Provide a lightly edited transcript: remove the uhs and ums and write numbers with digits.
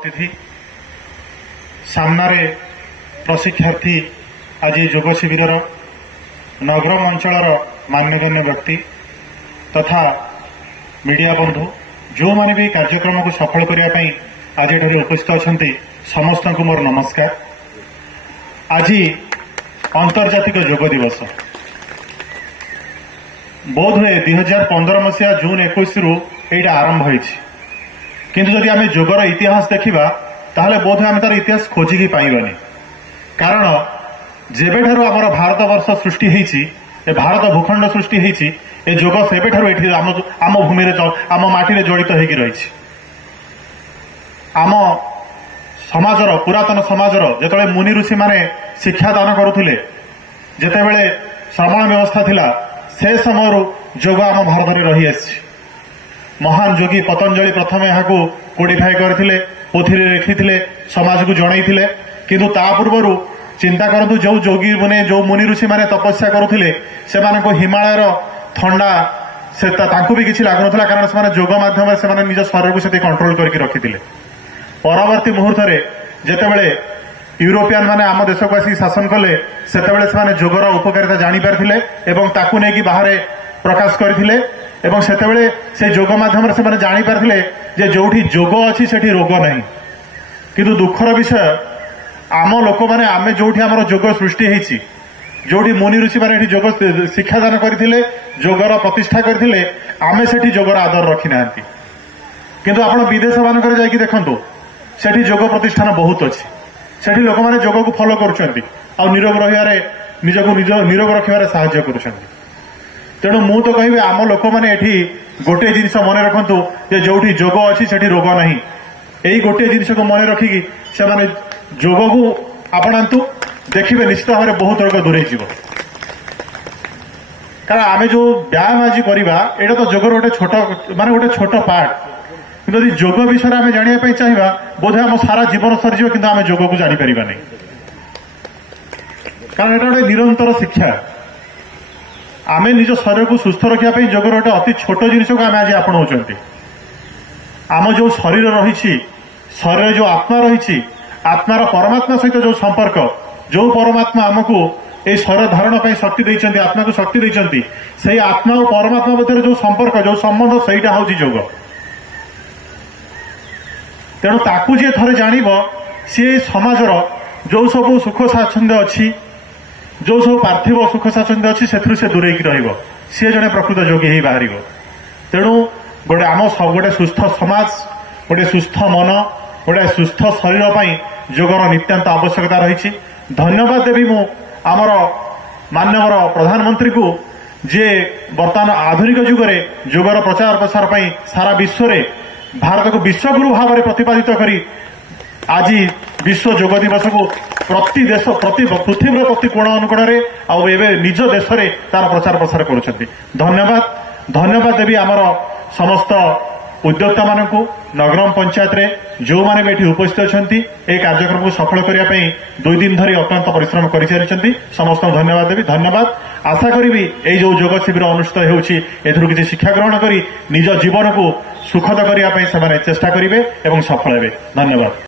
अतिथि सामने प्रशिक्षार्थी आज योग शिविर नगरम अंचल मान्यगण्य व्यक्ति तथा मीडिया बंधु जो माने भी कार्यक्रम को सफल करने आज ये उपस्थित अच्छा समस्त को मोर नमस्कार। आज अंतर्जातिक योग दिवस बोध हुए 2015 मसीहा जून 21 रु यहाँ आरंभ होती किंतु जदि आम योगर इतिहास देखा ताहले बोध आम तार इतिहास खोजिकी पाइबानी कारण जेबेठारु आमर भारत वर्ष सृष्टि होती भारत भूखंड सृष्टि होती योग सेबेठारु एठी आम भूमि आम माटी जड़ित होगी रही आम समाजर पुरातन समाजर जिते मुनि ऋषि माने शिक्षा दान करुले जितेबले श्रमण व्यवस्था थिला से समय योग आम भारत में रही आसी महान योगी पतंजलि प्रथम यहाँ कोडिफाई करते पोथी लिखी समाज को जनईले किंतु ता पूर्व चिंता करतु जो योगी मैंने जो मुनि ऋषि माने तपस्या करुले से हिमालयर थंडा से भी किसी लगुना कारण से योग मध्यम से निज शरीर को कंट्रोल करके रखी परवर्ती मुहूर्त जितेबले यूरोपियन माने आम देश को आसिक शासन कले से योगर उपकारिता जापारे नहीं बाहर प्रकाश करते से योग मध्यम से जापारे जे जोठी योग अच्छी से रोग नहीं किंतु दुखर विषय आम लोक मैंने आम जो आम योग सृष्टि होती जोटी मुनि ऋषि मैंने योग शिक्षादान करते योगर प्रतिष्ठा करते आम से योगर आदर रखी ना किंतु आप विदेश मानक देखु से योग प्रतिष्ठान बहुत अच्छी से लोक मैंने योग को फॉलो करुँच निरोग रही निजक निरोग रखार साहाय्य कर तेणु मु तो कहि आम लोक मैंने गोटे जिनस मन रखु जो योग अच्छी से रोग ना यही गोटे जिनस को मन रखिकी से योग को आपणातु देखिए निश्चित भाव में बहुत रोग दूरे कारण आम जो व्यायाम आज करवा यहाँ तो योगर गोटे छोट माने गोटे छोट पार्ट कि योग विषय आम जानापी चाहिए बोध आम सारा जीवन सरीज कि आम योग को जापर नहीं कारण यहाँ गोटे निरंतर शिक्षा आम निज शरीर को सुस्थ रखापी योगर गोटे अति छोट जिनस को आम आज आपणाऊँ आम जो शरीर रही शरीर जो आत्मा रही आत्मार परमात्मा सहित जो संपर्क जो परमात्मा आमको ये शरीर धारण पर शक्ति देते आत्मा को शक्ति देते से आत्मा और परमात्मा मध्य जो संपर्क जो संबंध सहीटा हूँ योग तेणु ताकू जी थे जान सी समाजर जो सब सुख स्वाच्छंद्य अच्छी जो सब पार्थिव सुख स्वाच्छंद्य अच्छी से दूरे सी जड़े प्रकृत योगी ही बाहर तेणु गोटे आम गोटे सुस्थ समाज गोटे सुस्थ मन गोटे सुस्थ शरीर पर योगर नितांत आवश्यकता रही धन्यवाद देवी मु आमर माननीय प्रधानमंत्री को जे वर्तमान आधुनिक जुगरे योगर प्रचार प्रसार पर सारा विश्व में भारत को विश्वगुरु भाव में प्रतिपादित करी आज विश्व योग दिवस को प्रति देश प्रति पृथ्वी प्रति कोण अनुकोण में निज देश में तार प्रचार प्रसार कर धन्यवाद देवी आमर समस्त उद्योक्ता मानक नगरम पंचायत रे जो माने भी उपस्थित अच्छा कार्यक्रम को सफल करने 2 दिन धरी अत्यंत परिश्रम कर समस्त धन्यवाद देवी धन्यवाद आशा करी जो योग शिविर अनुष्ठित होती किसी शिक्षा ग्रहण कर निज जीवन को सुखद करने चेष्टा करेंगे और सफल हे धन्यवाद।